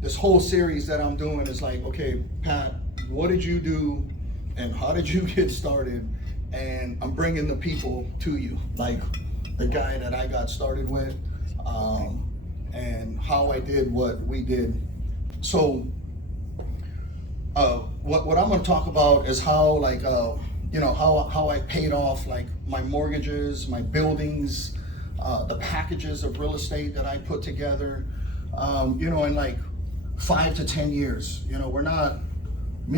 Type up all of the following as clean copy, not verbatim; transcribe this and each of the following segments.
this whole series that I'm doing is like, okay, Pat, what did you do and how did you get started? And I'm bringing the people to you, like the guy that I got started with, and how I did what we did. So what I'm going to talk about is how, like, how I paid off like my mortgages, my buildings, the packages of real estate that I put together, in like 5 to 10 years. Me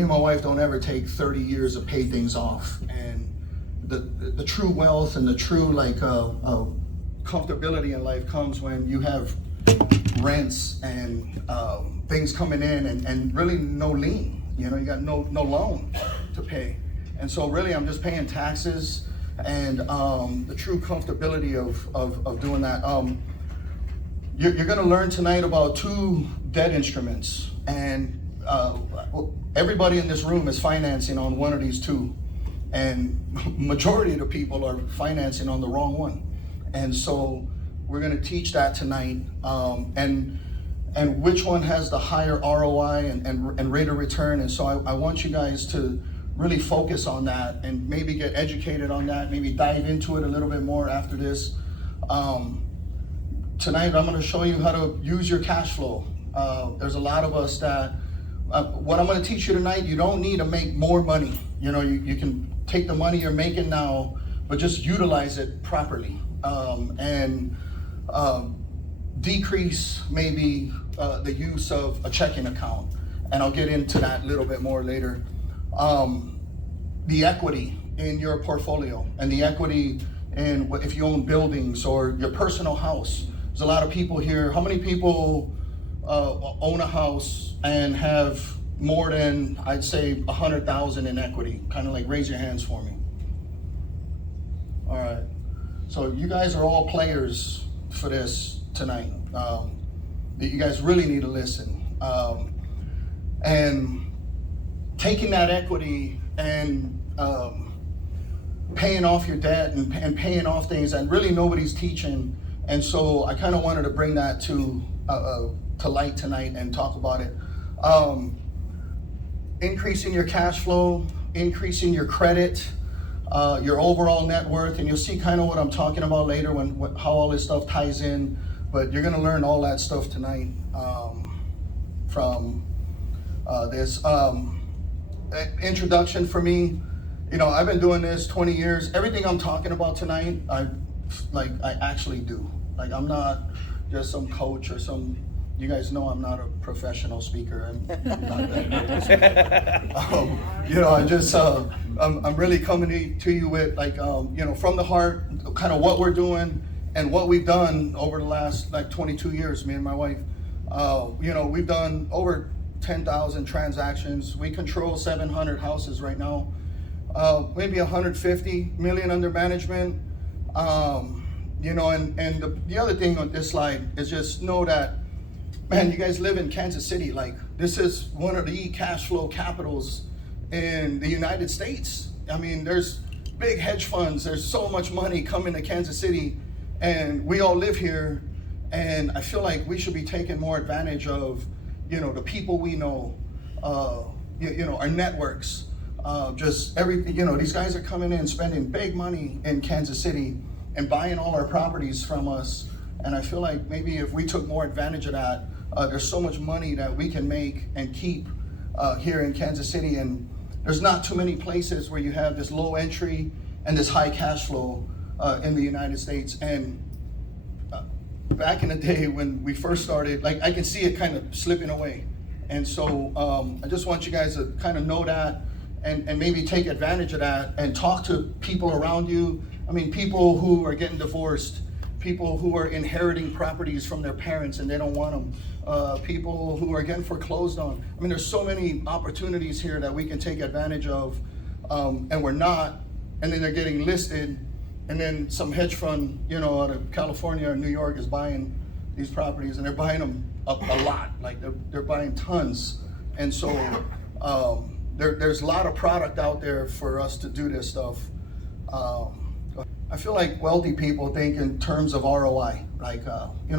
and my wife don't ever take 30 years to pay things off. And the true wealth and the true comfortability in life comes when you have rents and things coming in and really no lien. You got no loan to pay. And so really I'm just paying taxes and the true comfortability of doing that. You're going to learn tonight about 2 debt instruments, and everybody in this room is financing on one of these 2, and majority of the people are financing on the wrong one. And so we're going to teach that tonight, and which one has the higher ROI and rate of return. And so I want you guys to really focus on that and maybe get educated on that, maybe dive into it a little bit more after this. Tonight I'm going to show you how to use your cash flow. There's a lot of us that, what I'm going to teach you tonight, you don't need to make more money. You can take the money you're making now, but just utilize it properly, and decrease maybe the use of a checking account. And I'll get into that a little bit more later. The equity in your portfolio and the equity in if you own buildings or your personal house. There's a lot of people here. How many people own a house and have more than, I'd say, 100,000 in equity? Kind of like raise your hands for me. All right. So you guys are all players for this tonight. You guys really need to listen. And taking that equity and paying off your debt and paying off things that really nobody's teaching. And so I kind of wanted to bring that to light tonight and talk about it. Increasing your cash flow, increasing your credit, your overall net worth, and you'll see kind of what I'm talking about later how all this stuff ties in. But you're going to learn all that stuff tonight from this introduction for me. I've been doing this 20 years. Everything I'm talking about tonight, I actually do. Like, I'm not just some coach or some. You guys know I'm not a professional speaker. I'm not that good. I'm really coming to you with from the heart, kind of what we're doing and what we've done over the last 22 years. Me and my wife, we've done over 10,000 transactions. We control 700 houses right now, maybe 150 million under management. And the other thing on this slide is just know that, man, you guys live in Kansas City. Like, this is one of the cash flow capitals in the United States. I mean, there's big hedge funds. There's so much money coming to Kansas City, and we all live here. And I feel like we should be taking more advantage of, the people we know, our networks, just everything. These guys are coming in, spending big money in Kansas City and buying all our properties from us. And I feel like maybe if we took more advantage of that, there's so much money that we can make and keep here in Kansas City. And there's not too many places where you have this low entry and this high cash flow in the United States. And back in the day when we first started, I can see it kind of slipping away. And so I just want you guys to kind of know that and maybe take advantage of that and talk to people around you. I mean, people who are getting divorced, people who are inheriting properties from their parents and they don't want them, people who are getting foreclosed on. I mean, there's so many opportunities here that we can take advantage of, and we're not, and then they're getting listed, and then some hedge fund, out of California or New York is buying these properties, and they're buying them a lot, like they're buying tons. And so there's a lot of product out there for us to do this stuff. I feel like wealthy people think in terms of ROI,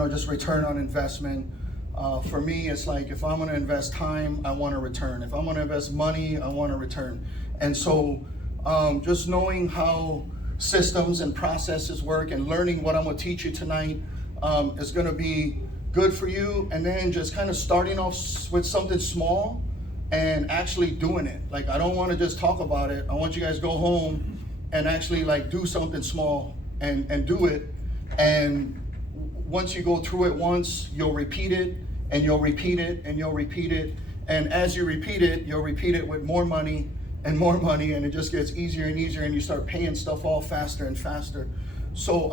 just return on investment. For me, it's like if I'm gonna invest time, I want a return. If I'm gonna invest money, I want a return. And so just knowing how systems and processes work and learning what I'm gonna teach you tonight is gonna be good for you. And then just kind of starting off with something small and actually doing it. Like, I don't wanna just talk about it. I want you guys to go home and actually like do something small and do it. And once you go through it once, you'll repeat it, and you'll repeat it, and you'll repeat it. And as you repeat it, you'll repeat it with more money, and it just gets easier and easier, and you start paying stuff off faster and faster. So,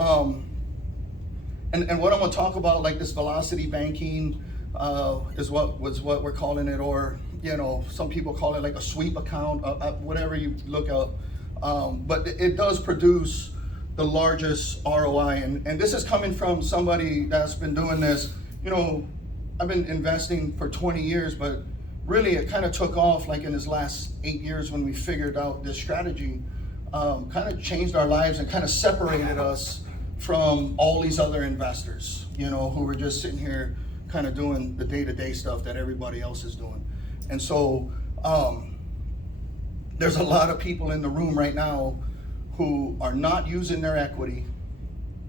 and what I'm gonna talk about, like this velocity banking, is what we're calling it, or, you know, some people call it like a sweep account, whatever you look up. But it does produce the largest ROI, and this is coming from somebody that's been doing this. You know, I've been investing for 20 years, but really it kind of took off like in this last 8 years when we figured out this strategy. Kind of changed our lives and kind of separated us from all these other investors, you know, who were just sitting here kind of doing the day-to-day stuff that everybody else is doing. And so there's a lot of people in the room right now who are not using their equity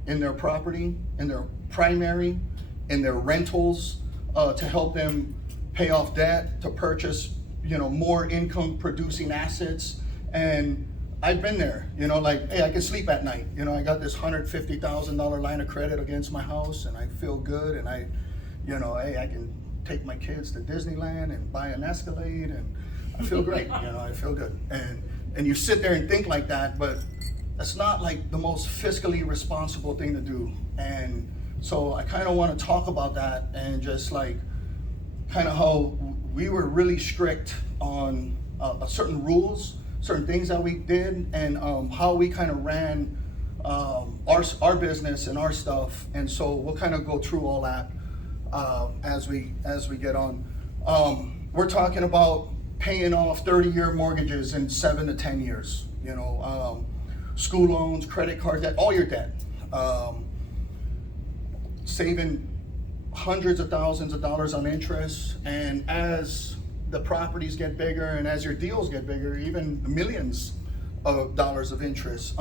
in their property, in their primary, in their rentals, to help them pay off debt, to purchase, you know, more income producing assets. And I've been there, you know, like, hey, I can sleep at night. You know, I got this $150,000 line of credit against my house, and I feel good. And I, you know, hey, I can take my kids to Disneyland and buy an Escalade, and I feel great. You know, I feel good. And you sit there and think like that, but that's not like the most fiscally responsible thing to do. And so I kind of want to talk about that, and just like kind of how we were really strict on certain rules, certain things that we did, and how we kind of ran our business and our stuff. And so we'll kind of go through all that as we get on. We're talking about paying off 30-year mortgages in 7 to 10 years. You know, school loans, credit card debt, all your debt. Saving hundreds of thousands of dollars on interest, and as the properties get bigger and as your deals get bigger, even millions of dollars of interest.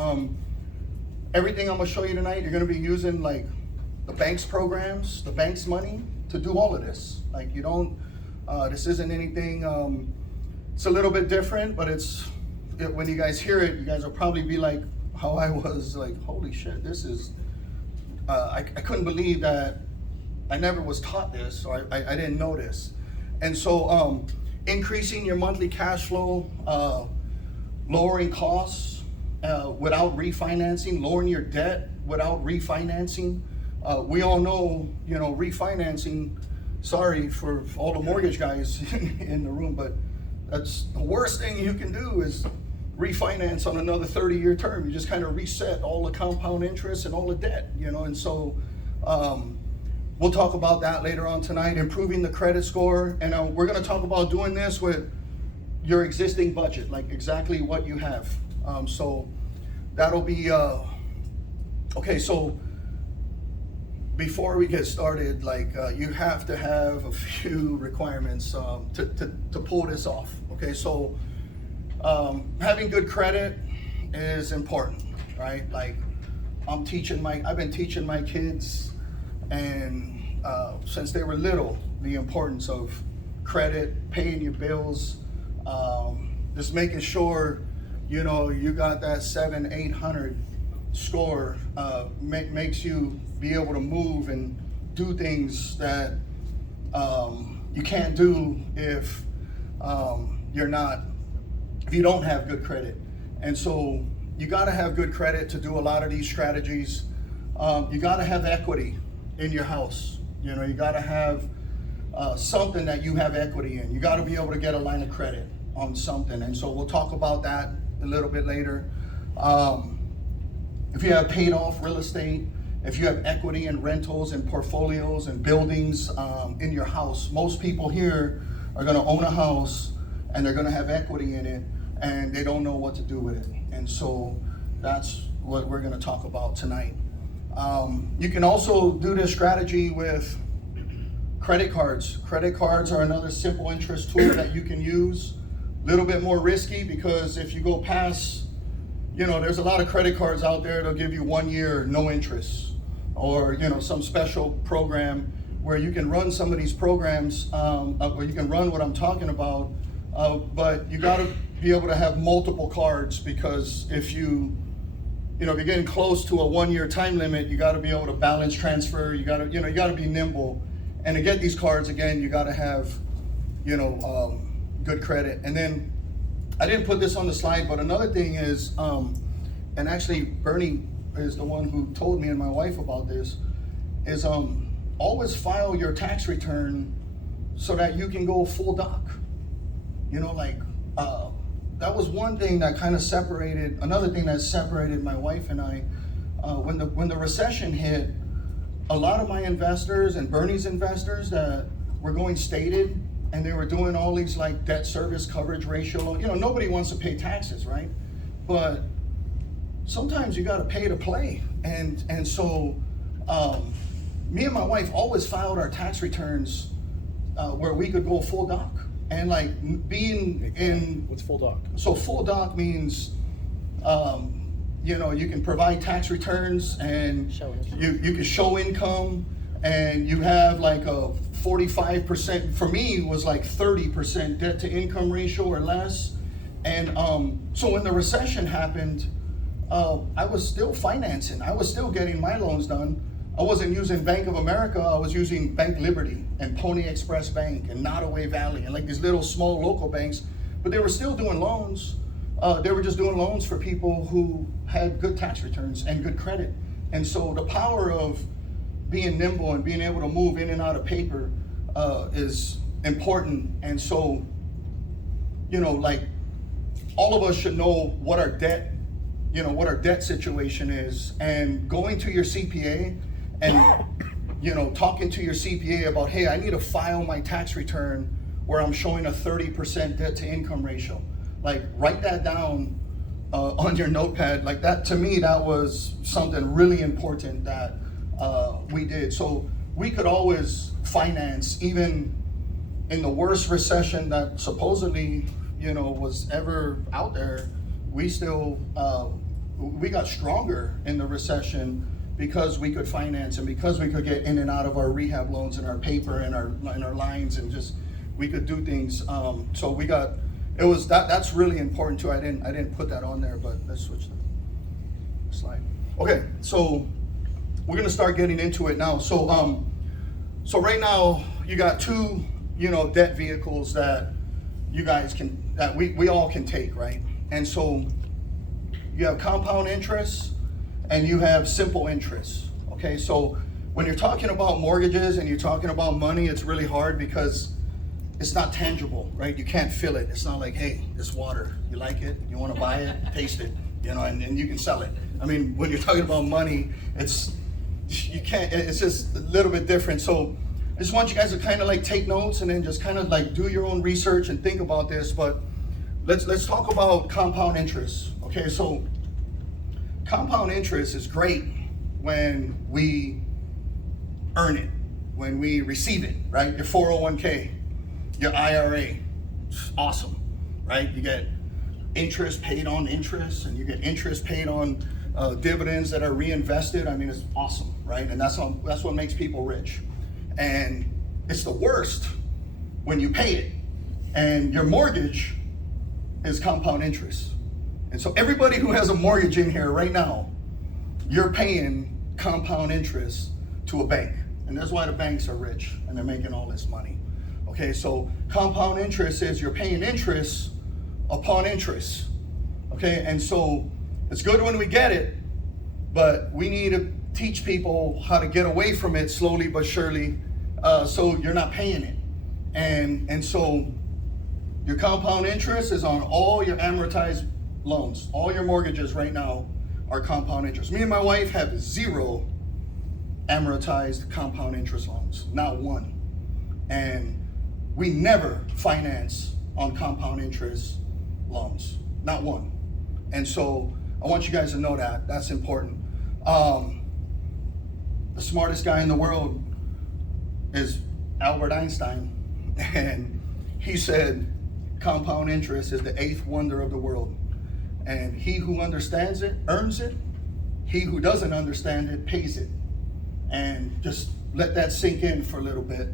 Everything I'm gonna show you tonight, you're gonna be using like the bank's programs, the bank's money to do all of this. Like, you don't, this isn't anything, it's a little bit different, but when you guys hear it, you guys will probably be like how I was, like, holy shit, this is, I couldn't believe that I never was taught this, or I didn't know this. And so increasing your monthly cash flow, lowering costs without refinancing, lowering your debt without refinancing. We all know, you know, refinancing, sorry for all the mortgage guys in the room, but that's the worst thing you can do is refinance on another 30-year term. You just kind of reset all the compound interest and all the debt, you know. And so we'll talk about that later on tonight, improving the credit score. And we're going to talk about doing this with your existing budget, like exactly what you have. So that'll be, okay, so before we get started, like you have to have a few requirements to pull this off. Okay, so having good credit is important, right? Like I've been teaching my kids, and since they were little, the importance of credit, paying your bills, just making sure, you know, you got that 700-800 score, makes you be able to move and do things that you can't do if you don't have good credit. And so you got to have good credit to do a lot of these strategies. You got to have equity in your house. You know, you got to have something that you have equity in. You got to be able to get a line of credit on something. And so we'll talk about that a little bit later. If you have paid off real estate, if you have equity in rentals and portfolios and buildings in your house, most people here are going to own a house and they're going to have equity in it, and they don't know what to do with it. And so that's what we're going to talk about tonight. You can also do this strategy with Credit cards. Credit cards are another simple interest tool that you can use. A little bit more risky because if you go past, there's a lot of credit cards out there that'll give you 1 year no interest, or some special program where you can run some of these programs, where you can run what I'm talking about, but you got to be able to have multiple cards, because if you're getting close to a 1 year time limit, you got to be able to balance transfer. You got to be nimble, and to get these cards again, you got to have good credit. And then I didn't put this on the slide, but another thing is, and actually Bernie is the one who told me and my wife about this, is always file your tax return so that you can go full doc. That was one thing that kind of separated, another thing that separated my wife and I. When the recession hit, a lot of my investors and Bernie's investors that were going stated, and they were doing all these like debt service coverage ratio. Nobody wants to pay taxes, right? But sometimes you got to pay to play, and so me and my wife always filed our tax returns where we could go full doc. And like being in... What's full doc? So full doc means, you can provide tax returns, and you can show income, and you have like a 45%, for me it was like 30% debt to income ratio or less. And so when the recession happened, I was still financing. I was still getting my loans done. I wasn't using Bank of America. I was using Bank Liberty and Pony Express Bank and Nottoway Valley and like these little small local banks, but they were still doing loans. They were just doing loans for people who had good tax returns and good credit. And so the power of being nimble and being able to move in and out of paper is important. And so, like all of us should know what our debt, situation is, and going to your CPA and talking to your CPA about, hey, I need to file my tax return where I'm showing a 30% debt to income ratio. Like write that down on your notepad. Like that, to me, that was something really important that we did. So we could always finance, even in the worst recession that supposedly, was ever out there. We still, we got stronger in the recession because we could finance and because we could get in and out of our rehab loans and our paper and our lines, and just, we could do things. So we got, it was, that's really important too. I didn't put that on there, but let's switch the slide. Okay, so we're gonna start getting into it now. So so right now you got two, debt vehicles that you guys can, that we all can take, right? And so you have compound interest and you have simple interest. Okay, so when you're talking about mortgages and you're talking about money, it's really hard because it's not tangible, right? You can't feel it. It's not like, hey, this water, you like it, you want to buy it, taste it, and you can sell it. I mean, when you're talking about money, you can't, it's just a little bit different. So I just want you guys to kind of like take notes and then just kind of like do your own research and think about this. But let's talk about compound interest. Okay, so compound interest is great when we earn it, when we receive it, right? Your 401k, your IRA, it's awesome, right? You get interest paid on interest, and you get interest paid on dividends that are reinvested. I mean, it's awesome, right? And that's what makes people rich. And it's the worst when you pay it, and your mortgage is compound interest. And so everybody who has a mortgage in here right now, you're paying compound interest to a bank. And that's why the banks are rich and they're making all this money. Okay, so compound interest is you're paying interest upon interest. Okay, and so it's good when we get it, but we need to teach people how to get away from it slowly but surely, so you're not paying it. And so your compound interest is on all your amortized loans. All your mortgages right now are compound interest. Me and my wife have 0 amortized compound interest loans, not one. And we never finance on compound interest loans, not one. And so I want you guys to know that, that's important. The smartest guy in the world is Albert Einstein, and he said compound interest is the 8th wonder of the world. And he who understands it earns it. He who doesn't understand it pays it. And just let that sink in for a little bit.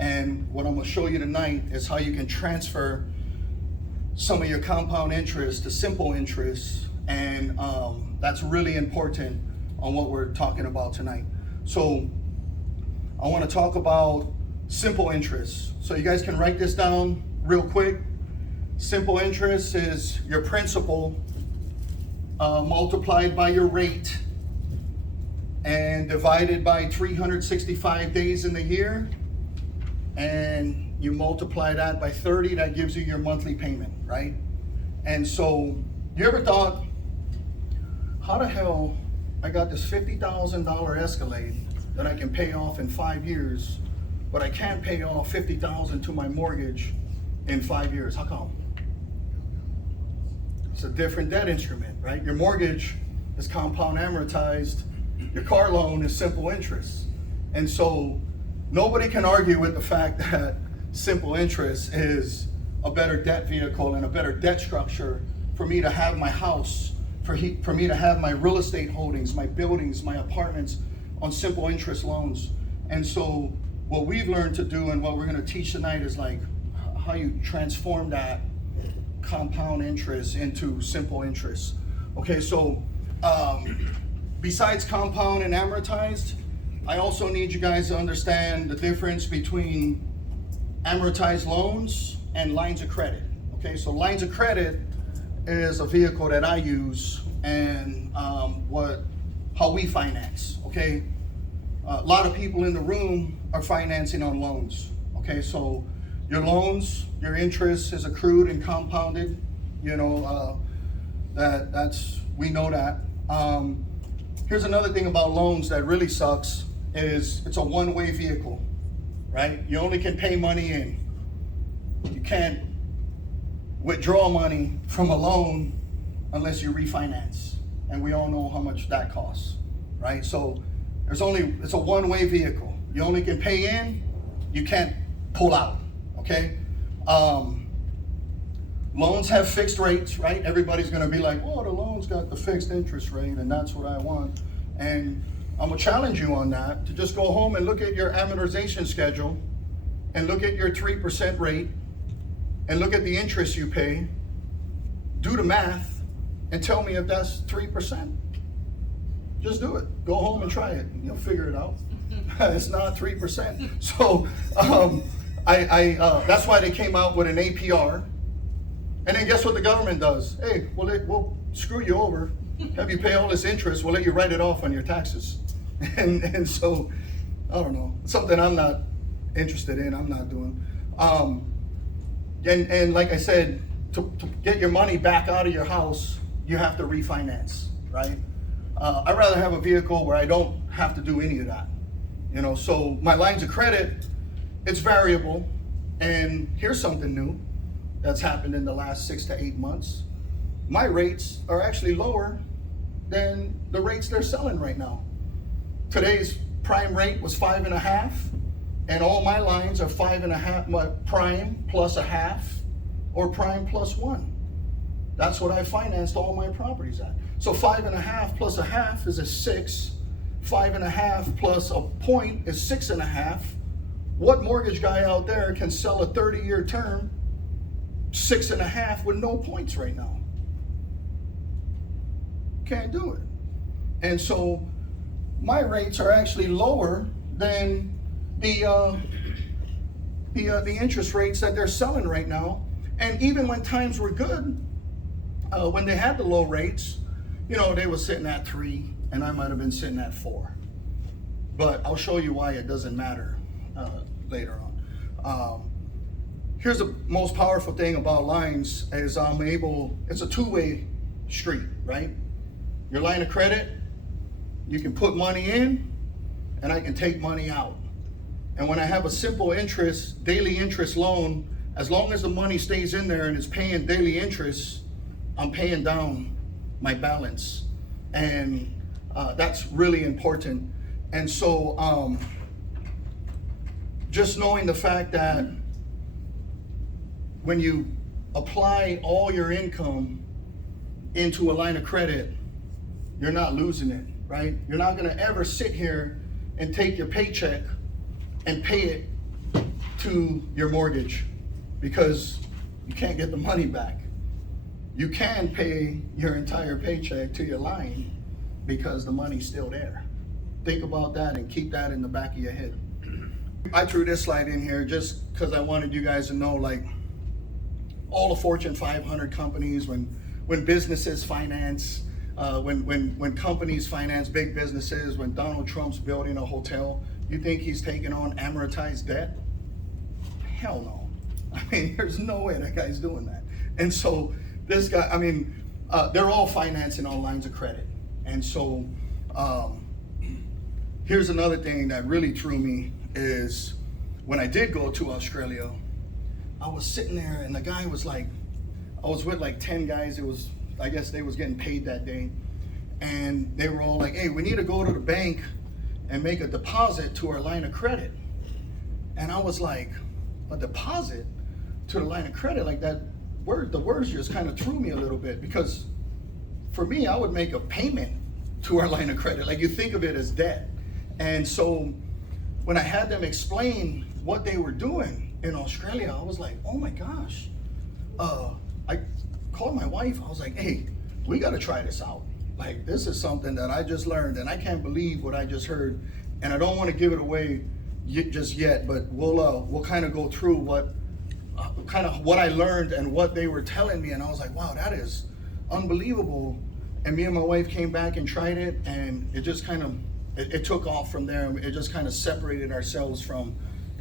And what I'm going to show you tonight is how you can transfer some of your compound interest to simple interest. And that's really important on what we're talking about tonight. So I want to talk about simple interest. So you guys can write this down real quick. Simple interest is your principal multiplied by your rate and divided by 365 days in the year, and you multiply that by 30, that gives you your monthly payment, right? And so you ever thought, how the hell I got this $50,000 Escalade that I can pay off in 5 years, but I can't pay off $50,000 to my mortgage in 5 years? How come? It's a different debt instrument, right? Your mortgage is compound amortized. Your car loan is simple interest. And so nobody can argue with the fact that simple interest is a better debt vehicle and a better debt structure for me to have my house, for me to have my real estate holdings, my buildings, my apartments on simple interest loans. And so what we've learned to do and what we're going to teach tonight is like how you transform that compound interest into simple interest. Okay, so besides compound and amortized, I also need you guys to understand the difference between amortized loans and lines of credit. Okay, so lines of credit is a vehicle that I use and how we finance. Okay, a lot of people in the room are financing on loans. Okay, so your loans, your interest is accrued and compounded. You know, we know that. Here's another thing about loans that really sucks is it's a one-way vehicle, right? You only can pay money in. You can't withdraw money from a loan unless you refinance. And we all know how much that costs, right? So it's a one-way vehicle. You only can pay in, you can't pull out, okay? Loans have fixed rates, right? Everybody's gonna be like, well, the loan's got the fixed interest rate and that's what I want. And I'm gonna challenge you on that to just go home and look at your amortization schedule and look at your 3% rate and look at the interest you pay, do the math, and tell me if that's 3%. Just do it. Go home and try it. You'll figure it out. It's not 3%. So that's why they came out with an APR. And then guess what the government does? Hey, we'll screw you over, have you pay all this interest, we'll let you write it off on your taxes. And so, I don't know, something I'm not interested in, I'm not doing. And like I said, to get your money back out of your house, you have to refinance, right? I'd rather have a vehicle where I don't have to do any of that. You know, so my lines of credit, it's variable. And here's something new that's happened in the last 6 to 8 months. My rates are actually lower than the rates they're selling right now. Today's prime rate was 5.5, and all my lines are 5.5, my prime plus a half or prime plus 1. That's what I financed all my properties at. So 5.5 plus a half is a 6. 5.5 plus a point is 6.5. What mortgage guy out there can sell a 30-year term 6.5 with no points right now? Can't do it. And so my rates are actually lower than the interest rates that they're selling right now. And even when times were good, when they had the low rates, you know, they were sitting at 3 and I might have been sitting at 4. But I'll show you why it doesn't matter later on. Here's the most powerful thing about lines is it's a two-way street, right? Your line of credit, you can put money in and I can take money out. And when I have a simple interest, daily interest loan, as long as the money stays in there and it's paying daily interest, I'm paying down my balance. And that's really important. And so just knowing the fact that when you apply all your income into a line of credit, you're not losing it, right? You're not gonna ever sit here and take your paycheck and pay it to your mortgage because you can't get the money back. You can pay your entire paycheck to your line because the money's still there. Think about that and keep that in the back of your head. I threw this slide in here just because I wanted you guys to know, like, all the Fortune 500 companies, when businesses finance, when companies finance big businesses, when Donald Trump's building a hotel, you think he's taking on amortized debt? Hell no. I mean, there's no way that guy's doing that. And so this guy, I mean, they're all financing on lines of credit. And so here's another thing that really threw me is when I did go to Australia, I was sitting there and the guy was like, I was with like 10 guys. It was, I guess they was getting paid that day. And they were all like, hey, we need to go to the bank and make a deposit to our line of credit. And I was like, a deposit to the line of credit? Like that word, the words just kind of threw me a little bit, because for me, I would make a payment to our line of credit. Like, you think of it as debt. And so when I had them explain what they were doing in Australia, I was like, oh my gosh. I called my wife. I was like, hey, we got to try this out. Like, this is something that I just learned, and I can't believe what I just heard. And I don't want to give it away just yet, but we'll kind of go through what I learned and what they were telling me. And I was like, wow, that is unbelievable. And me and my wife came back and tried it, and it just kind of, it took off from there. It just kind of separated ourselves from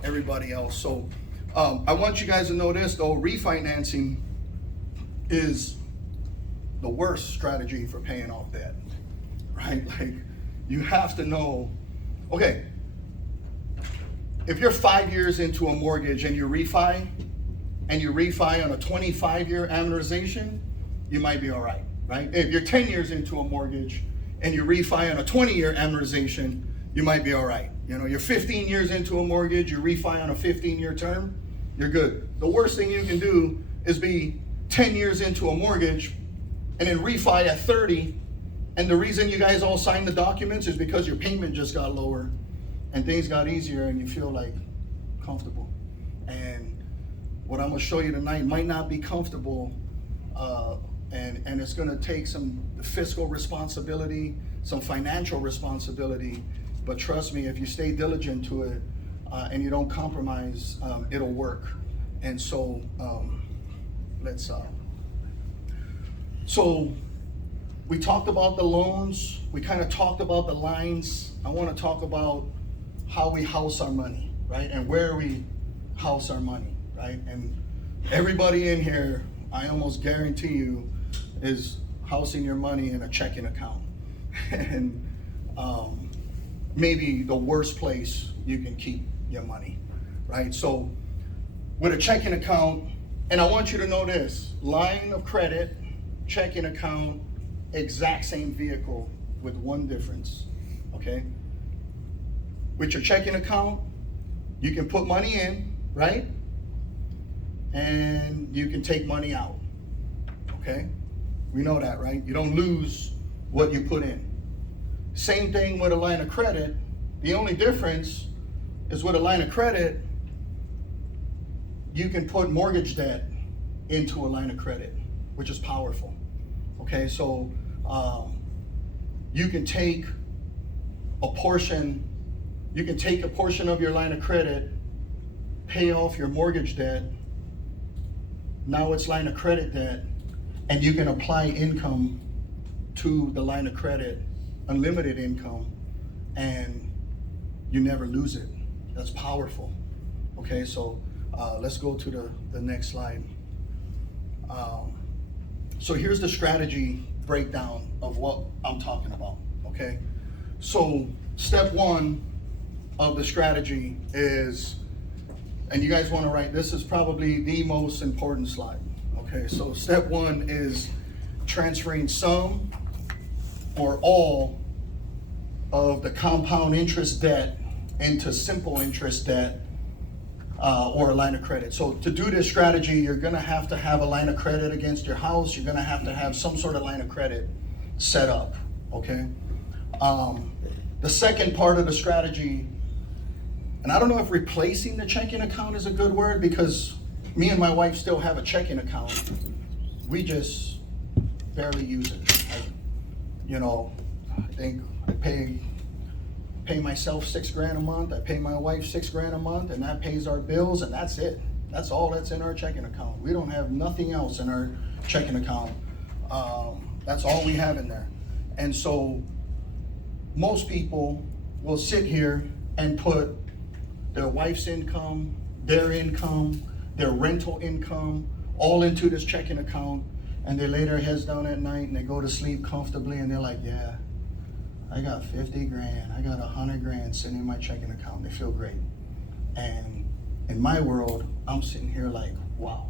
everybody else. So I want you guys to know this, though. Refinancing is the worst strategy for paying off debt, right? Like, you have to know, okay, if you're 5 years into a mortgage and you refi on a 25-year amortization, you might be all right, right? If you're 10 years into a mortgage and you refi on a 20-year amortization, you might be all right. You know, you're 15 years into a mortgage, you refi on a 15-year term, you're good. The worst thing you can do is be 10 years into a mortgage and then refi at 30, and the reason you guys all signed the documents is because your payment just got lower and things got easier and you feel like comfortable. And what I'm gonna show you tonight might not be comfortable, and it's gonna take some fiscal responsibility, some financial responsibility, but trust me, if you stay diligent to it and you don't compromise, it'll work. And so so we talked about the loans, we kind of talked about the lines. I want to talk about how we house our money, right? And where we house our money, right? And everybody in here, I almost guarantee you, is housing your money in a checking account. And maybe the worst place you can keep your money, right? So with a checking account, and I want you to know this, line of credit, checking account, exact same vehicle with one difference, okay? With your checking account, you can put money in, right? And you can take money out, okay? We know that, right? You don't lose what you put in. Same thing with a line of credit. The only difference is with a line of credit, you can put mortgage debt into a line of credit, which is powerful. Okay, so you can take a portion of your line of credit, pay off your mortgage debt. Now it's line of credit debt, and you can apply income to the line of credit, unlimited income, and you never lose it. That's powerful. Okay, so let's go to the next slide. So here's the strategy breakdown of what I'm talking about, okay? So step one of the strategy is, and you guys want to write, this is probably the most important slide, okay? So step one is transferring some or all of the compound interest debt into simple interest debt or a line of credit. So to do this strategy, you're gonna have to have a line of credit against your house. You're gonna have to have some sort of line of credit set up, okay? The second part of the strategy, and I don't know if replacing the checking account is a good word, because me and my wife still have a checking account. We just barely use it. I think I pay myself $6,000 a month. I pay my wife $6,000 a month, and that pays our bills, and that's it. That's all that's in our checking account. We don't have nothing else in our checking account. That's all we have in there. And so most people will sit here and put their wife's income, their rental income, all into this checking account, and they lay their heads down at night and they go to sleep comfortably, and they're like, yeah, I got 50 grand, I got 100 grand sitting in my checking account. They feel great. And in my world, I'm sitting here like, wow,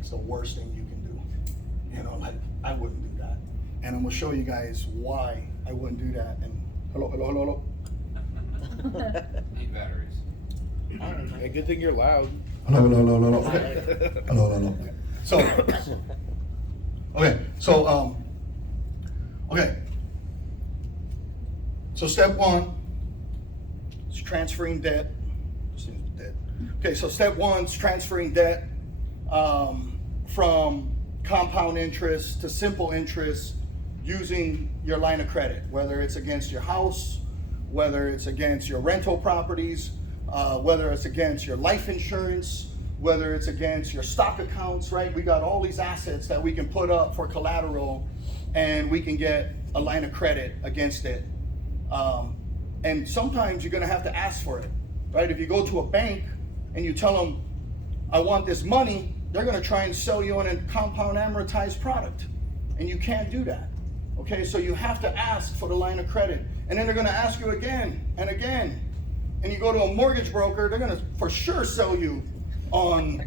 it's the worst thing you can do. Like, I wouldn't do that. And I'm gonna show you guys why I wouldn't do that. And hello. Need batteries. Hey, good thing you're loud. Hello. Okay. Hello. So step one is transferring debt. Okay, so step one is transferring debt from compound interest to simple interest using your line of credit, whether it's against your house, whether it's against your rental properties, whether it's against your life insurance, whether it's against your stock accounts, right? We got all these assets that we can put up for collateral, and we can get a line of credit against it. And sometimes you're gonna have to ask for it, right? If you go to a bank and you tell them, I want this money, they're gonna try and sell you on a compound amortized product, and you can't do that. Okay, so you have to ask for the line of credit, and then they're gonna ask you again and again. And you go to a mortgage broker, they're gonna for sure sell you on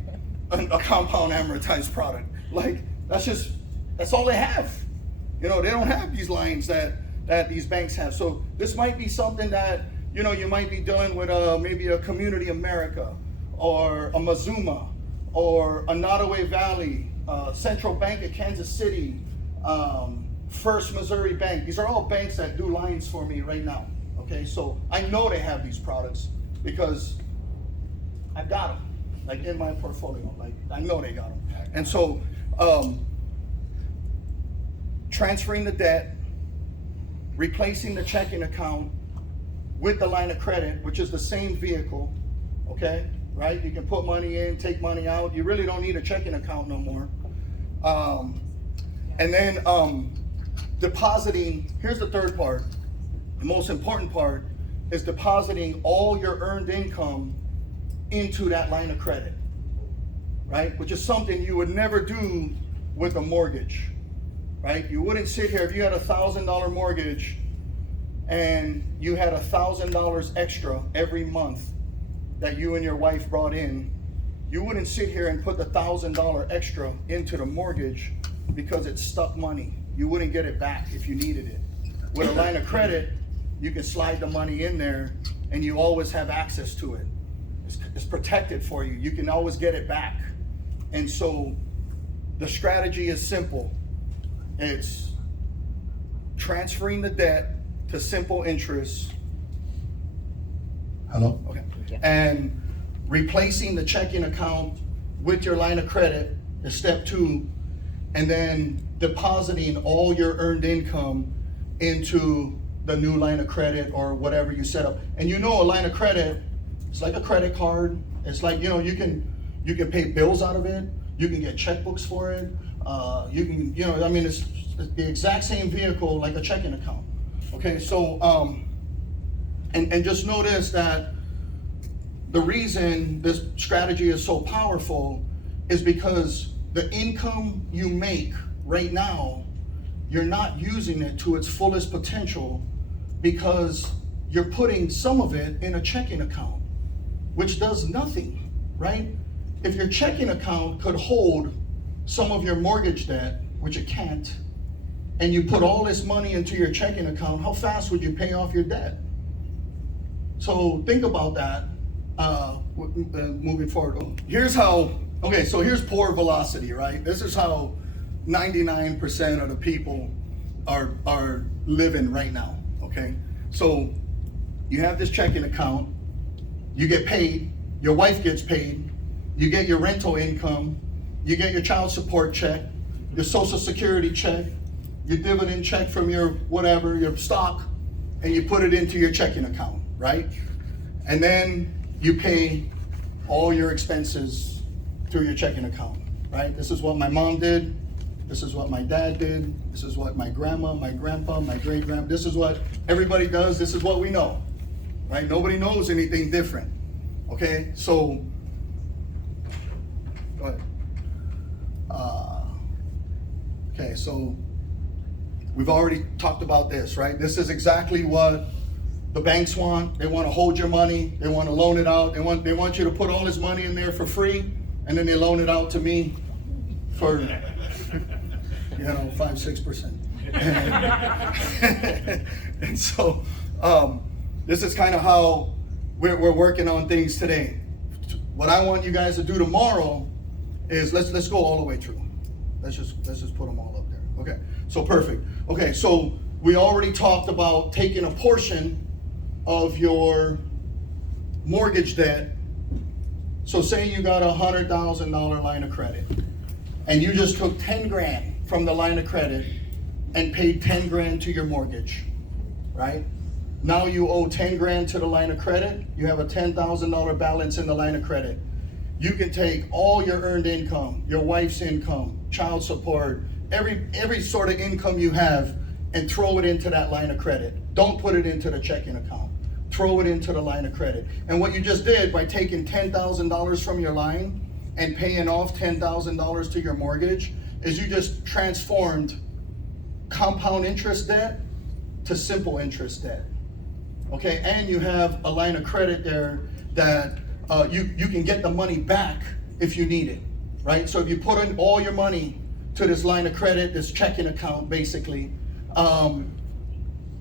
a compound amortized product. Like, that's all they have. They don't have these lines that these banks have. So this might be something that, you might be dealing with maybe a Community America, or a Mazuma, or a Nottoway Valley, Central Bank of Kansas City, First Missouri Bank. These are all banks that do lines for me right now. Okay, so I know they have these products because I've got them, like, in my portfolio. Like, I know they got them. And so transferring the debt, replacing the checking account with the line of credit, which is the same vehicle, okay, right? You can put money in, take money out. You really don't need a checking account no more. And then depositing, here's the third part. The most important part is depositing all your earned income into that line of credit, right? Which is something you would never do with a mortgage, right? You wouldn't sit here, if you had a $1,000 mortgage and you had $1,000 extra every month that you and your wife brought in, you wouldn't sit here and put the $1,000 extra into the mortgage because it's stuck money. You wouldn't get it back if you needed it. With a line of credit, you can slide the money in there and you always have access to it. It's protected for you. You can always get it back. And so the strategy is simple. It's transferring the debt to simple interest. Hello? Okay. Yeah. And replacing the checking account with your line of credit is step two. And then depositing all your earned income into the new line of credit or whatever you set up. And a line of credit, it's like a credit card. It's like, you can pay bills out of it. You can get checkbooks for it. It's the exact same vehicle like a checking account. Okay, so, and just notice that the reason this strategy is so powerful is because the income you make right now, you're not using it to its fullest potential because you're putting some of it in a checking account, which does nothing, right? If your checking account could hold some of your mortgage debt, which it can't, and you put all this money into your checking account, how fast would you pay off your debt? So think about that. moving forward. Here's how, okay, so here's poor velocity, right? This is how 99% of the people are living right now, okay? So you have this checking account, you get paid, your wife gets paid, you get your rental income, you get your child support check, your social security check, your dividend check from your whatever, your stock, and you put it into your checking account, right? And then you pay all your expenses through your checking account, right? This is what my mom did. This is what my dad did. This is what my grandma, my grandpa, my great-grandpa, this is what everybody does. This is what we know, right? Nobody knows anything different, okay? So, go ahead. Okay, so we've already talked about this, right? This is exactly what the banks want. They want to hold your money. They want to loan it out. They want you to put all this money in there for free, and then they loan it out to me for 5-6%. And so this is kind of how we're working on things today. What I want you guys to do tomorrow is let's go all the way through. Let's just put them all up there. Okay, so perfect. Okay, so we already talked about taking a portion of your mortgage debt. So say you got $100,000 line of credit, and you just took 10 grand from the line of credit and paid 10 grand to your mortgage, right? Now you owe 10 grand to the line of credit. You have a $10,000 balance in the line of credit. You can take all your earned income, your wife's income, child support, every sort of income you have, and throw it into that line of credit. Don't put it into the checking account. Throw it into the line of credit. And what you just did by taking $10,000 from your line and paying off $10,000 to your mortgage is you just transformed compound interest debt to simple interest debt. Okay, and you have a line of credit there that you can get the money back if you need it, right? So if you put in all your money to this line of credit, this checking account basically,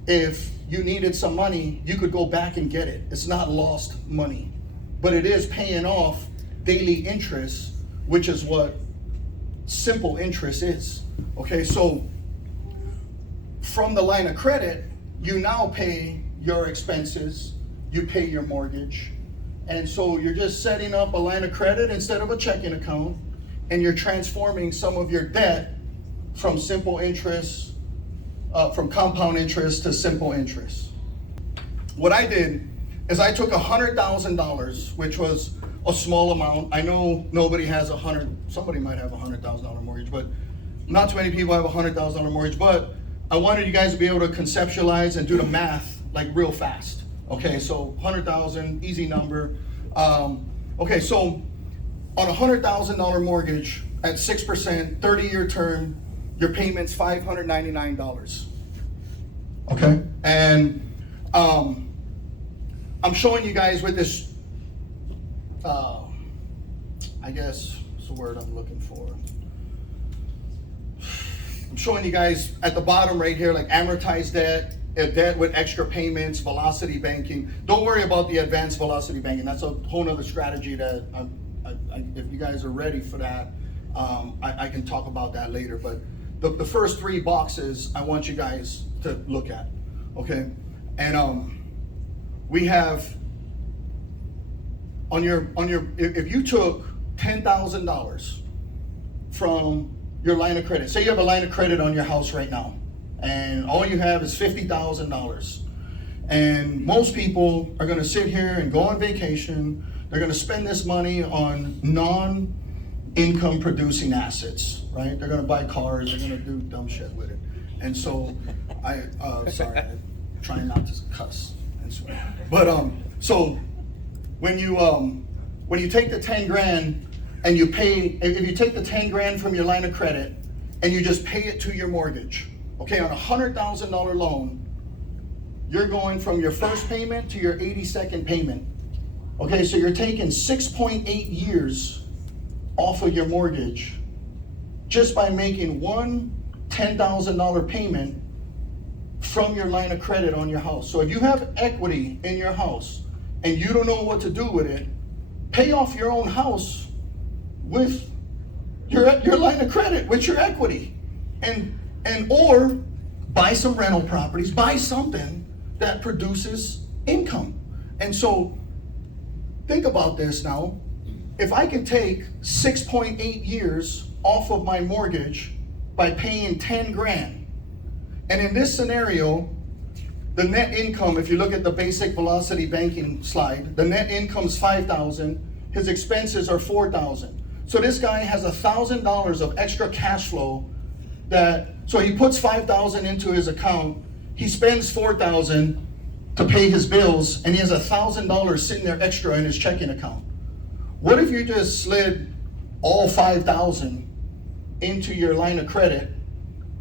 if you needed some money, you could go back and get it. It's not lost money, but it is paying off daily interest, which is what simple interest is. Okay, so from the line of credit, you now pay your expenses, you pay your mortgage, and so you're just setting up a line of credit instead of a checking account, and you're transforming some of your debt from simple interest, from compound interest to simple interest. What I did is I took $100,000, which was a small amount. I know nobody has somebody might have a $100,000 mortgage, but not too many people have a $100,000 mortgage, but I wanted you guys to be able to conceptualize and do the math like real fast. Okay, so 100,000, easy number. Okay, so on a $100,000 mortgage at 6%, 30-year term, your payment's $599. Okay, and I'm showing you guys with this, I guess what's the word I'm looking for? I'm showing you guys at the bottom right here, like amortized debt, a debt with extra payments, velocity banking. Don't worry about the advanced velocity banking. That's a whole nother strategy that if you guys are ready for that, I can talk about that later. But the first three boxes I want you guys to look at, okay? And we have if you took $10,000 from your line of credit, say you have a line of credit on your house right now, and all you have is $50,000. And most people are gonna sit here and go on vacation. They're gonna spend this money on non-income producing assets, right? They're gonna buy cars, they're gonna do dumb shit with it. And so, sorry, I'm trying not to cuss and swear. But so when you take the 10 grand and you pay, if you take the 10 grand from your line of credit and you just pay it to your mortgage, okay, on a $100,000 loan, you're going from your first payment to your 82nd payment. Okay, so you're taking 6.8 years off of your mortgage just by making one $10,000 payment from your line of credit on your house. So if you have equity in your house and you don't know what to do with it, pay off your own house with your line of credit, with your equity, and or buy some rental properties, buy something that produces income. And so think about this now. If I can take 6.8 years off of my mortgage by paying 10 grand, and in this scenario, the net income, if you look at the basic velocity banking slide, the net income's 5,000, his expenses are 4,000. So this guy has $1,000 of extra cash flow so he puts 5,000 into his account, he spends 4,000 to pay his bills, and he has $1,000 sitting there extra in his checking account. What if you just slid all 5,000 into your line of credit,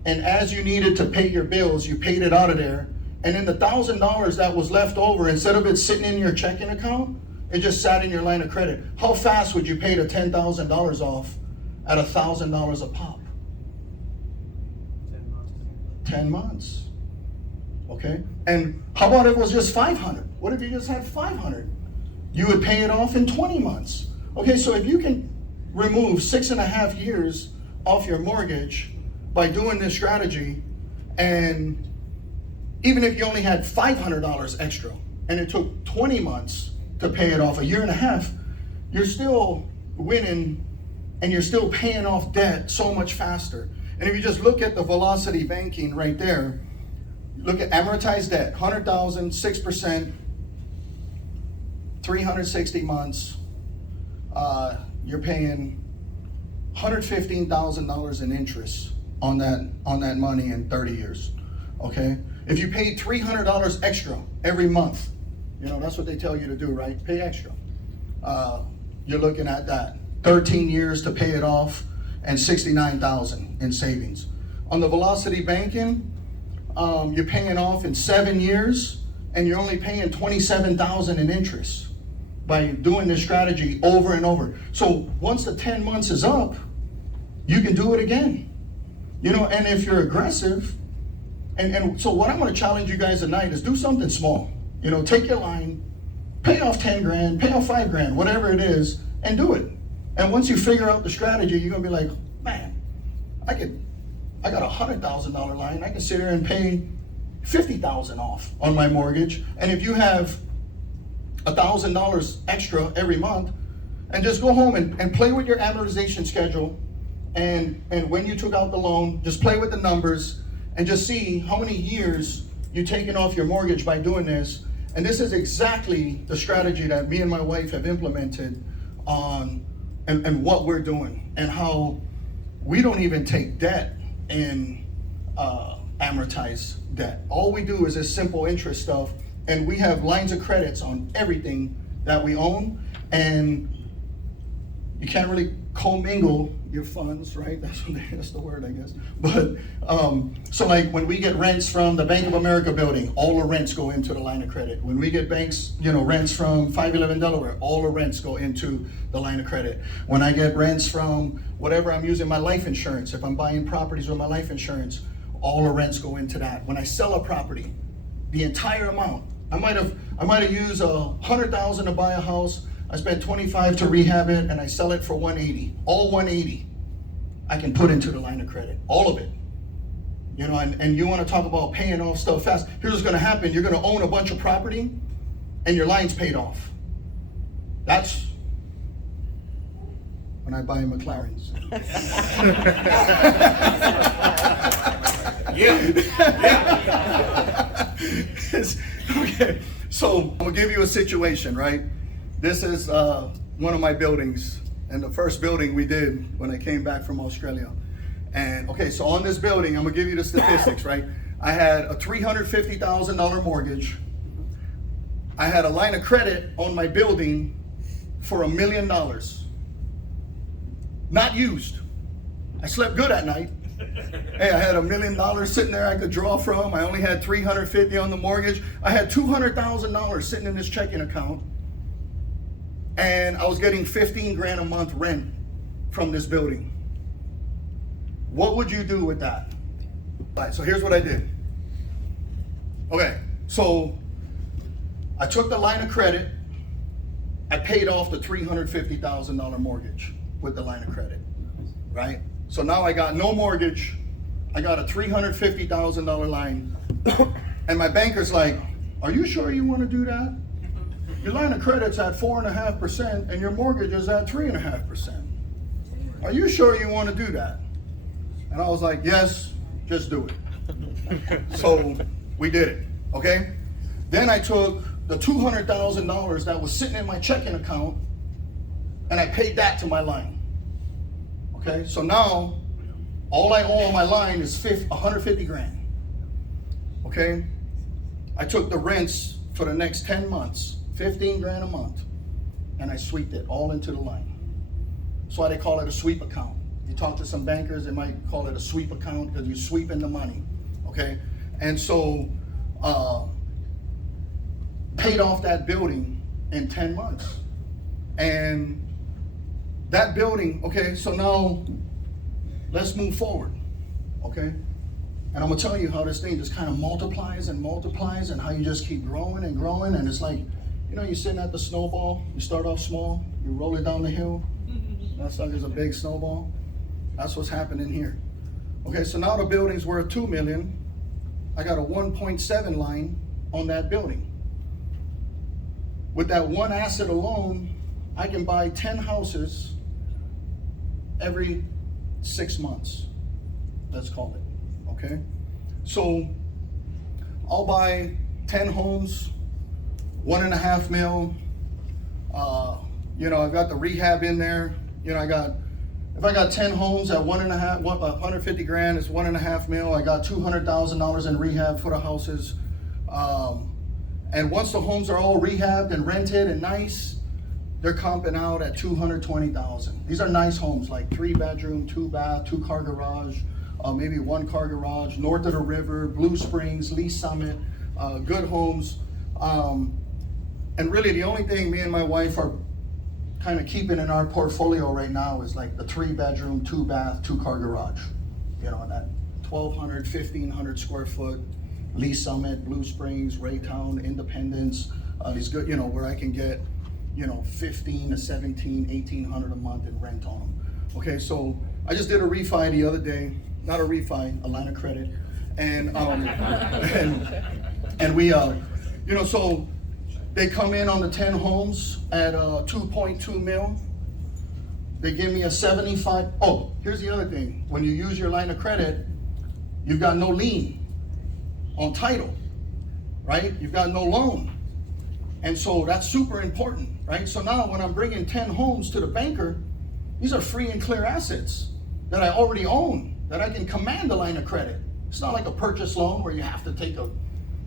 and as you needed to pay your bills, you paid it out of there, and then the $1,000 that was left over, instead of it sitting in your checking account, it just sat in your line of credit? How fast would you pay the $10,000 off at $1,000 a pop? 10 months. Okay? And how about if it was just 500? What if you just had 500? You would pay it off in 20 months. Okay, so if you can remove 6.5 years off your mortgage by doing this strategy, and even if you only had $500 extra and it took 20 months to pay it off, a year and a half, you're still winning and you're still paying off debt so much faster. And if you just look at the velocity banking right there, look at amortized debt, 100,000, 6%, 360 months, you're paying $115,000 in interest on that money in 30 years. Okay? If you paid $300 extra every month, that's what they tell you to do, right? Pay extra. You're looking at that. 13 years to pay it off, and $69,000 in savings. On the velocity banking, you're paying off in 7 years, and you're only paying $27,000 in interest by doing this strategy over and over. So once the 10 months is up, you can do it again. And if you're aggressive, and so what I'm going to challenge you guys tonight is do something small. Take your line, pay off 10 grand, pay off 5 grand, whatever it is, and do it. And once you figure out the strategy, you're gonna be like, man, I got a $100,000 line. I can sit here and pay $50,000 off on my mortgage. And if you have $1,000 extra every month, and just go home and play with your amortization schedule, and when you took out the loan, just play with the numbers and just see how many years you're taking off your mortgage by doing this. And this is exactly the strategy that me and my wife have implemented on and what we're doing, and how we don't even take debt in amortized debt. All we do is this simple interest stuff, and we have lines of credits on everything that we own, and you can't really commingle your funds, right? That's the word, I guess. But so like when we get rents from the Bank of America building, all the rents go into the line of credit. When we get rents from 511 Delaware, all the rents go into the line of credit. When I get rents from whatever I'm using my life insurance, if I'm buying properties with my life insurance, all the rents go into that. When I sell a property, the entire amount, I might have used $100,000 to buy a house. I spent $25 to rehab it, and I sell it for $180. All $180 I can put into the line of credit, all of it. And you want to talk about paying off stuff fast. Here's what's going to happen. You're going to own a bunch of property, and your line's paid off. That's when I buy McLarens. Okay, so I'm going to give you a situation, right? This is one of my buildings, and the first building we did when I came back from Australia. And okay, so on this building, I'm gonna give you the statistics, right? I had a $350,000 mortgage. I had a line of credit on my building for $1 million. Not used. I slept good at night. Hey, I had $1 million sitting there I could draw from. I only had $350 on the mortgage. I had $200,000 sitting in this checking account. And I was getting 15 grand a month rent from this building. What would you do with that? All right, so here's what I did. Okay, so I took the line of credit I paid off the $350,000 mortgage with the line of credit, right? So now I got no mortgage. I got a $350,000 line. And my banker's like, are you sure you want to do that? Your line of credit's at 4.5% and your mortgage is at 3.5%. Are you sure you want to do that? And I was like, yes, just do it. So we did it, okay? Then I took the $200,000 that was sitting in my checking account and I paid that to my line. Okay, so now all I owe on my line is 150 grand. Okay, I took the rents for the next 10 months, 15 grand a month, and I sweeped it all into the line. That's why they call it a sweep account. If you talk to some bankers, they might call it a sweep account because you're sweeping the money. Okay, and so paid off that building in 10 months. And that building, okay, so now let's move forward, okay? And I'm gonna tell you how this thing just kind of multiplies and multiplies and how you just keep growing and growing. And it's like, you know, you're sitting at the snowball, you start off small, you roll it down the hill. That's like there's a big snowball. That's what's happening here. Okay, so now the building's worth $2 million. I got a 1.7 line on that building. With that one asset alone, I can buy 10 houses every 6 months, let's call it, okay? So I'll buy 10 homes, 1.5 mil. You know, I've got the rehab in there. You know, if I got 10 homes at 150 grand is 1.5 mil. I got $200,000 in rehab for the houses. And once the homes are all rehabbed and rented and nice, they're comping out at $220,000. These are nice homes, like 3-bedroom, 2-bath, 2-car garage, maybe 1-car garage, north of the river, Blue Springs, Lee Summit, good homes. And really the only thing me and my wife are kind of keeping in our portfolio right now is like the 3-bedroom, 2-bath, 2-car garage. You know, that 1,200, 1,500 square foot, Lee Summit, Blue Springs, Raytown, Independence, these good, you know, where I can get, you know, 15 to 17, 1,800 a month in rent on them. Okay, so I just did a refi the other day, not a refi, a line of credit, and and we, you know, so they come in on the 10 homes at 2.2 mil. They give me a 75. Oh, here's the other thing: when you use your line of credit, you've got no lien on title, right? You've got no loan. And so that's super important, right? So now when I'm bringing 10 homes to the banker, these are free and clear assets that I already own, that I can command a line of credit. It's not like a purchase loan where you have to take a,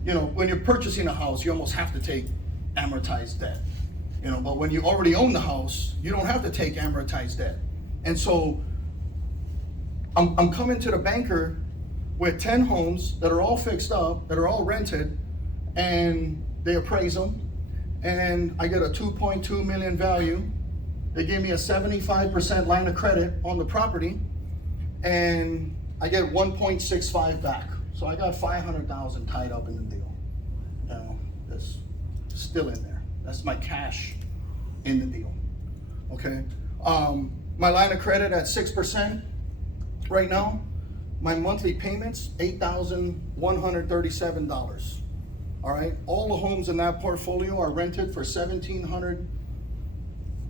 you know, when you're purchasing a house, you almost have to take amortized debt. You know, but when you already own the house, you don't have to take amortized debt. And so I'm coming to the banker with 10 homes that are all fixed up, that are all rented, and they appraise them, and I get a 2.2 million value. They give me a 75% line of credit on the property, and I get 1.65 back. So I got 500,000 tied up in the deal. You know, that's still in there. That's my cash in the deal. Okay. My line of credit at 6% right now. My monthly payments, $8,137. All right, all the homes in that portfolio are rented for $1,700.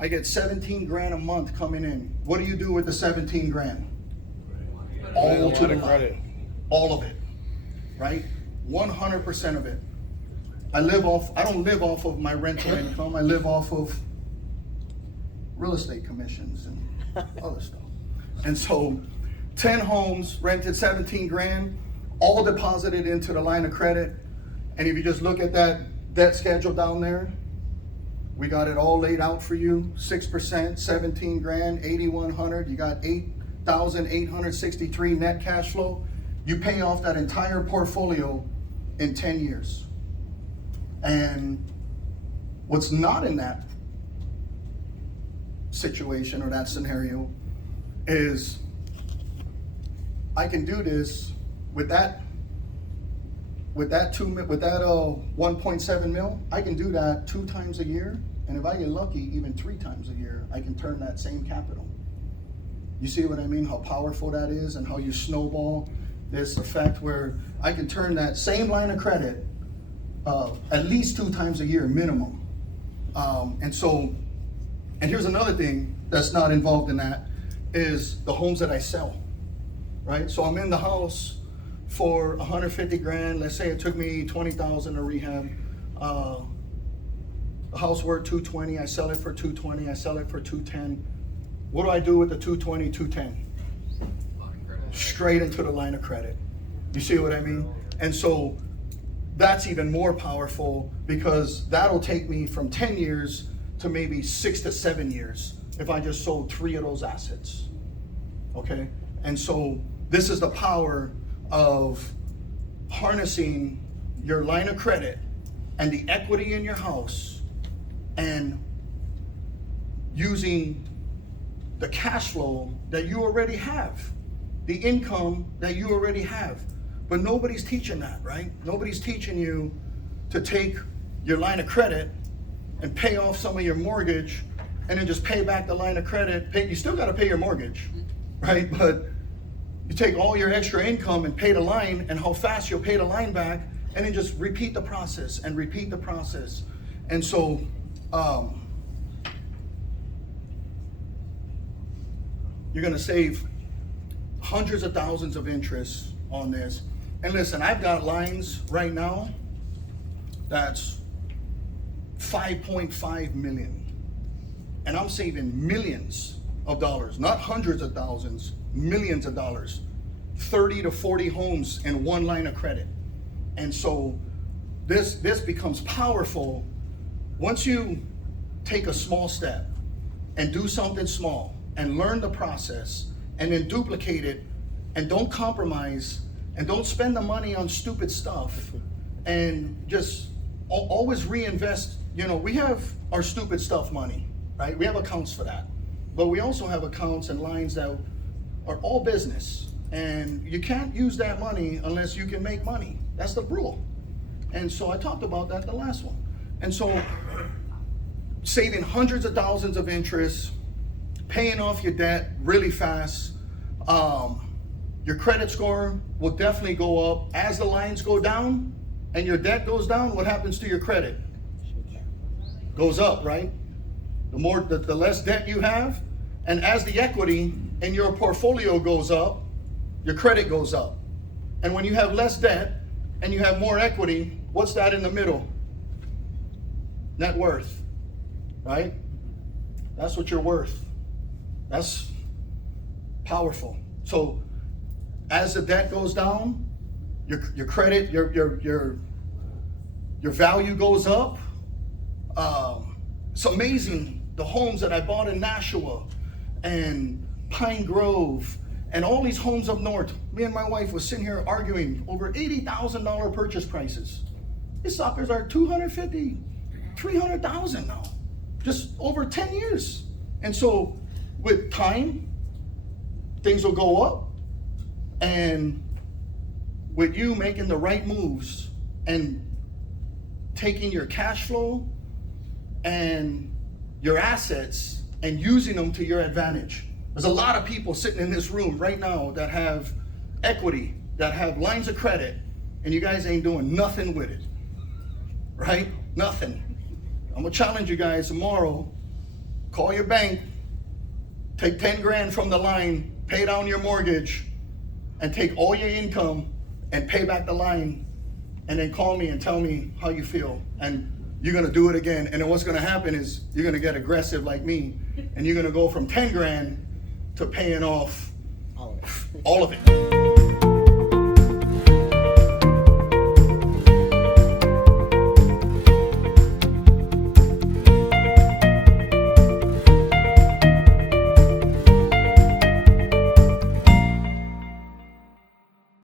I get 17 grand a month coming in. What do you do with the 17 grand? All to the credit. All of it, right? 100% of it. I don't live off of my rental income. I live off of real estate commissions and other stuff. And so 10 homes, rented 17 grand, all deposited into the line of credit. And if you just look at that debt schedule down there, we got it all laid out for you. 6%, 17 grand, 8,100. You got 8,863 net cash flow. You pay off that entire portfolio in 10 years. And what's not in that situation or that scenario is I can do this with that 1.7 mil. I can do that 2 times a year And if I get lucky, even 3 times a year, I can turn that same capital. You see what I mean? How powerful that is, and how you snowball this effect where I can turn that same line of credit at least 2 times a year minimum. And here's another thing that's not involved in that is the homes that I sell, right? So I'm in the house for 150 grand. Let's say it took me 20,000 to rehab. The house worth 220. I sell it for 220. I sell it for 210. What do I do with the 220, 210? Straight into the line of credit. You see what I mean? And so that's even more powerful because that'll take me from 10 years to maybe 6 to 7 years if I just sold 3 of those assets. Okay? And so this is the power of harnessing your line of credit and the equity in your house and using the cash flow that you already have, the income that you already have. But nobody's teaching that, right? Nobody's teaching you to take your line of credit and pay off some of your mortgage and then just pay back the line of credit. You still got to pay your mortgage, right? But you take all your extra income and pay the line, and how fast you'll pay the line back, and then just repeat the process and repeat the process. And so you're going to save hundreds of thousands of interest on this. And listen, I've got lines right now that's 5.5 million. And I'm saving millions of dollars, not hundreds of thousands, millions of dollars. 30 to 40 homes in one line of credit. And so this becomes powerful once you take a small step and do something small and learn the process and then duplicate it and don't compromise and don't spend the money on stupid stuff and just always reinvest. You know, we have our stupid stuff money, right? We have accounts for that. But we also have accounts and lines that are all business. And you can't use that money unless you can make money. That's the rule. And so I talked about that the last one. And so saving hundreds of thousands of interest, paying off your debt really fast. Your credit score will definitely go up. As the lines go down and your debt goes down, what happens to your credit? Goes up, right? The less debt you have, and as the equity in your portfolio goes up, your credit goes up. And when you have less debt and you have more equity, what's that in the middle? Net worth, right? That's what you're worth. That's powerful. So as the debt goes down, your credit, your value goes up. It's amazing, the homes that I bought in Nashua and Pine Grove and all these homes up north. Me and my wife was sitting here arguing over $80,000 purchase prices. These suckers are $250,000, $300,000 now, just over 10 years. And so with time, things will go up. And with you making the right moves and taking your cash flow and your assets and using them to your advantage. There's a lot of people sitting in this room right now that have equity, that have lines of credit, and you guys ain't doing nothing with it, right? Nothing. I'm gonna challenge you guys tomorrow. Call your bank, take 10 grand from the line, pay down your mortgage, and take all your income and pay back the line, and then call me and tell me how you feel. And you're gonna do it again. And then what's gonna happen is you're gonna get aggressive like me, and you're gonna go from 10 grand to paying off all of it.